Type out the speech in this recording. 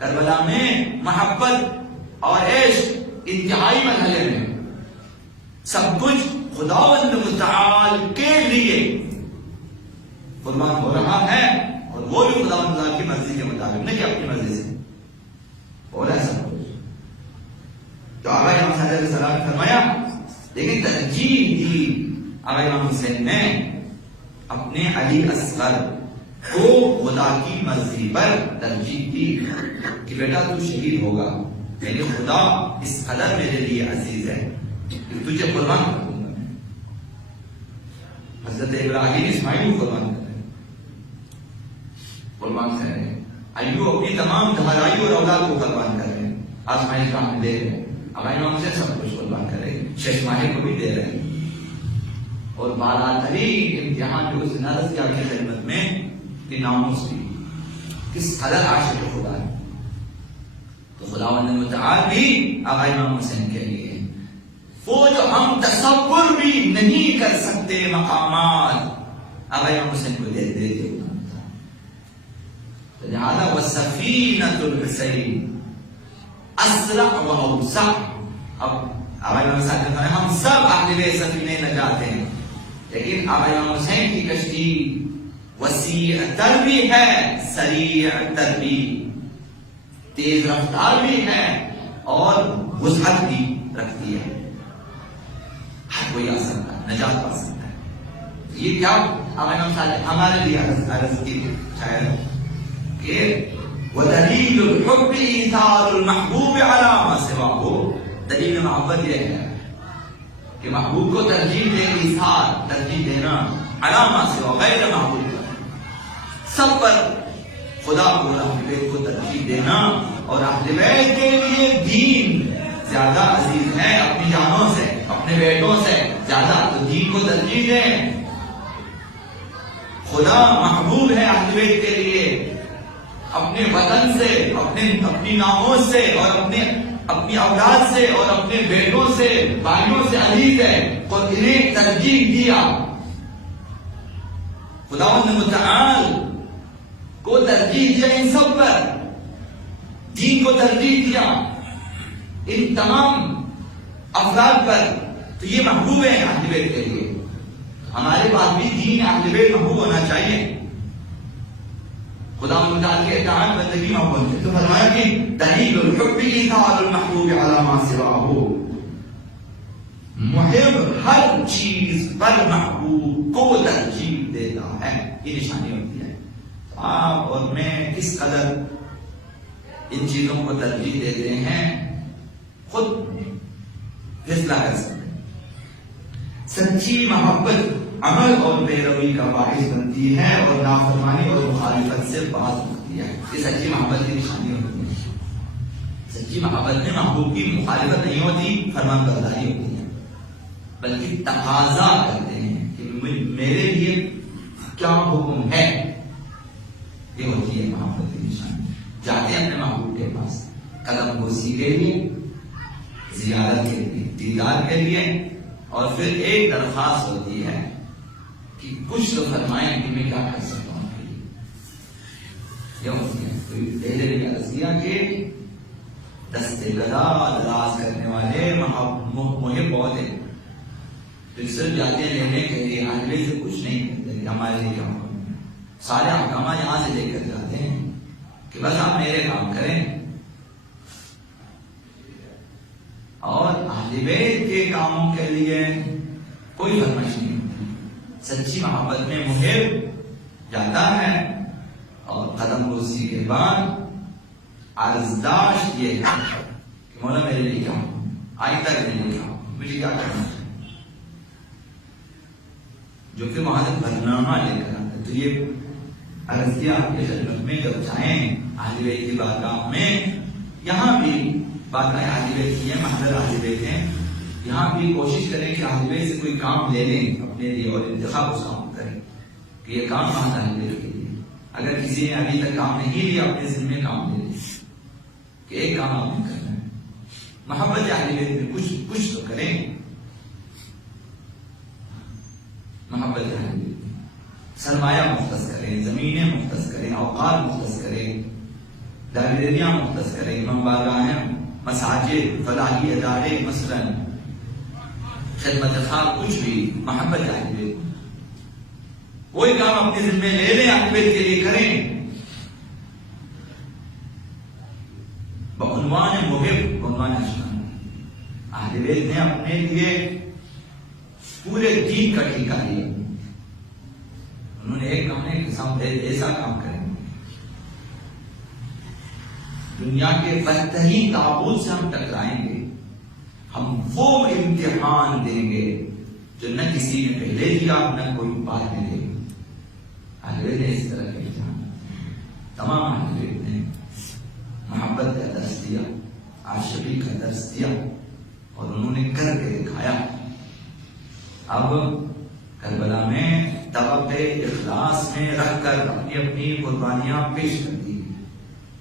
کربلا میں محبت اور عشق انتہائی مرحلے میں، سب کچھ خداوند متعال کے لیے قربان ہو رہا ہے، اور وہ بھی خداوند تعالی کی مرضی کے مطابق، نہیں کہ اپنی مرضی سے ہو رہا ہے سب کچھ۔ تو آقا امام صادق علیہ السلام نے فرمایا، لیکن ترجیح دی آقا امام حسین نے اپنے علی اصغر کو خدا کی مرضی پر ترجیح دی کہ بیٹا تو شہید ہوگا، یعنی خدا اس قدر میرے لیے عزیز ہے کہ تجھے قربان کر دوں گا۔ حضرت ابراہیم اسماعیل کو قربان کر رہے ہیں، قربان کر رہے ہیں، ایوب اپنی تمام دہرائی اور اولاد کو قربان کر رہے ہیں، آزمائش کا ہم دے رہے ہیں، آقا امام سے سب کچھ قربان کر رہے ہیں، شیخ ماہر کو بھی دے رہے ہیں، اور بالاترین امتحان جو اس نرس کی آگے خدمت میں کہ ناموس کی کس قدر عاشق خدا ہے۔ تو خداوند متعال بھی آقا امام حسین کے لیے وہ جو ہم تصور بھی نہیں کر سکتے مقامات آقا امام حسین کو دے دیتے، لہذا وَالسَّفِينَةُ الْحُسَيْنِ اسرع و اوسع۔ اب آقا امام حسین نے ہم سب اہل بیت سفینہ نجات ہیں، لیکن آقا امام حسین کی کشتی وسیع تر بھی ہے، سریع تر بھی، تیز رفتار بھی ہے، اور وسعت بھی رکھتی ہے، ہر کوئی آ سکتا ہے، نجات پا سکتا ہے۔ یہ کیا آقا امام صادق ہمارے لیے عرض کی شاید کہ وَدَلِيلُ الْحُبِّ إِيثَارُ الْمَحْبُوبِ عَلَى مَا سِوَاهُ، دلیل محبت یہ ہے کہ محبوب کو ترجیح دے، ایثار ترجیح دینا، عَلَى مَا سِوَاهُ غیر محبوب سب پر خدا کو اور اہل بیت کو ترجیح دینا، اور اہل بیت کے لیے دین زیادہ عزیز ہے اپنی جانوں سے، اپنے بیٹوں سے زیادہ، تو دین کو ترجیح دیں۔ خدا محبوب ہے اہل بیت کے لیے، اپنے وطن سے، اپنی ناموس سے، اور اپنی اولاد سے، اور اپنے بیٹوں سے، بھائیوں سے عزیز ہے، اور انہیں ترجیح دیا۔ خداوند متعال کو ترجیح دیا ان سب پر، دین کو ترجیح دیا ان تمام افراد پر، تو یہ محبوب ہے اہل بیت کے لیے۔ ہمارے پاس بھی دین اہل بیت محبوب ہونا چاہیے، خدا متعال کے اطاعت بندگی محبوب ہے۔ تو فرمایا کہ دلیل الحب ایثار المحبوب علی ما سواہ، محب ہر چیز پر محبوب کو ترجیح دیتا ہے، یہ نشانی ہوتی ہے۔ آپ اور میں کس قدر ان چیزوں کو ترجیح دیتے ہیں خود فیصلہ کر سکتے ہیں۔ سچی محبت عمل اور پیروی کا باعث بنتی ہے، اور نافرمانی اور مخالفت سے باز رکھتی ہے، یہ سچی محبت کی نشانی ہوتی ہے۔ سچی محبت میں محبوب کی مخالفت نہیں ہوتی، فرمان برداری ہوتی ہے، بلکہ تقاضا کرتے ہیں کہ میرے لیے کیا حکم ہے، یہ ہوتی ہے محبت کی نشانی۔ جاتے ہیں اپنے محبوب کے پاس قدم بوسی کے لیے، زیارت کے لیے، دیدار کے لیے، اور پھر ایک درخواست ہوتی ہے کہ کچھ تو فرمائیں کہ میں کیا کر سکتا ہوں آپ کے لیے، یہ ہوتی ہے۔ کوئی پہلے بھی عرض کیا کہ دستے گدا دراز کرنے والے محب بہت ہیں، پھر صرف جاتے ہیں لینے کے لیے، آدمی سے کچھ نہیں کرتے، ہمارے لیے کیا حکم، سارے احکامات یہاں سے لے کر جاتے ہیں کہ بس آپ میرے کام کریں، اور اہل بیت کے کاموں کے لیے کوئی فرمائش نہیں ہوتی۔ سچی محبت میں محب جاتا ہے، اور قدم بوسی کے بعد عرضداشت یہ ہے کہ مولا میرے لیے کیا ہو، آئندہ میرے لیے کیا ہو، مجھے کیا کرنا ہے، جو کہ وہاں سے برنامہ لے کر آتا ہے۔ تو یہ عرض کیا کہ خدمت میں جب جائیں اہل بیت کی بارگاہ میں، یہاں بھی بارگاہ اہل بیت کی ہے، محضر اہل بیت ہیں، یہاں بھی کوشش کریں کہ اہل بیت سے کوئی کام لے لیں اپنے لیے، اور انتخاب اس کام کریں کہ یہ کام کہاں اہل بیت کے لیے۔ اگر کسی نے ابھی تک کام نہیں لیا، اپنے ذمہ کام لے لیں کہ ایک کام آپ نے کرنا ہے، محبت اہل بیت میں کچھ تو کریں، محبت اہل بیت، سرمایہ مختص کریں، زمینیں مختص کریں، اوقات مختص کریں، لائبریریاں مختص کریں، امام بارگاہیں، مساجد، فلاحی ادارے، مثلا خدمت خاک، کچھ بھی محبت اہل بیت، کوئی کام اپنے ذمہ لے لیں، اہل بیت کے لیے کریں، بعنوان محب، بعنوان عشق۔ اہل بیت نے اپنے لیے پورے دین کا ٹھیکہ لیا، انہوں نے ایک کام نہیں کہ ہم ایسا کام کریں، دنیا کے بدترین تعبد سے ہم ٹکرائیں گے، ہم وہ امتحان دیں گے جو نہ کسی نے پہلے دیا نہ کوئی بعد میں دے گا۔ اہل بیت نے اس طرح کے امتحان، تمام اہل بیت نے محبت کا درس دیا، عاشقی کا درس دیا، اور انہوں نے کر کے دکھایا۔ اب کربلا میں توقع اخلاص میں رکھ کر اپنی اپنی قربانیاں پیش کر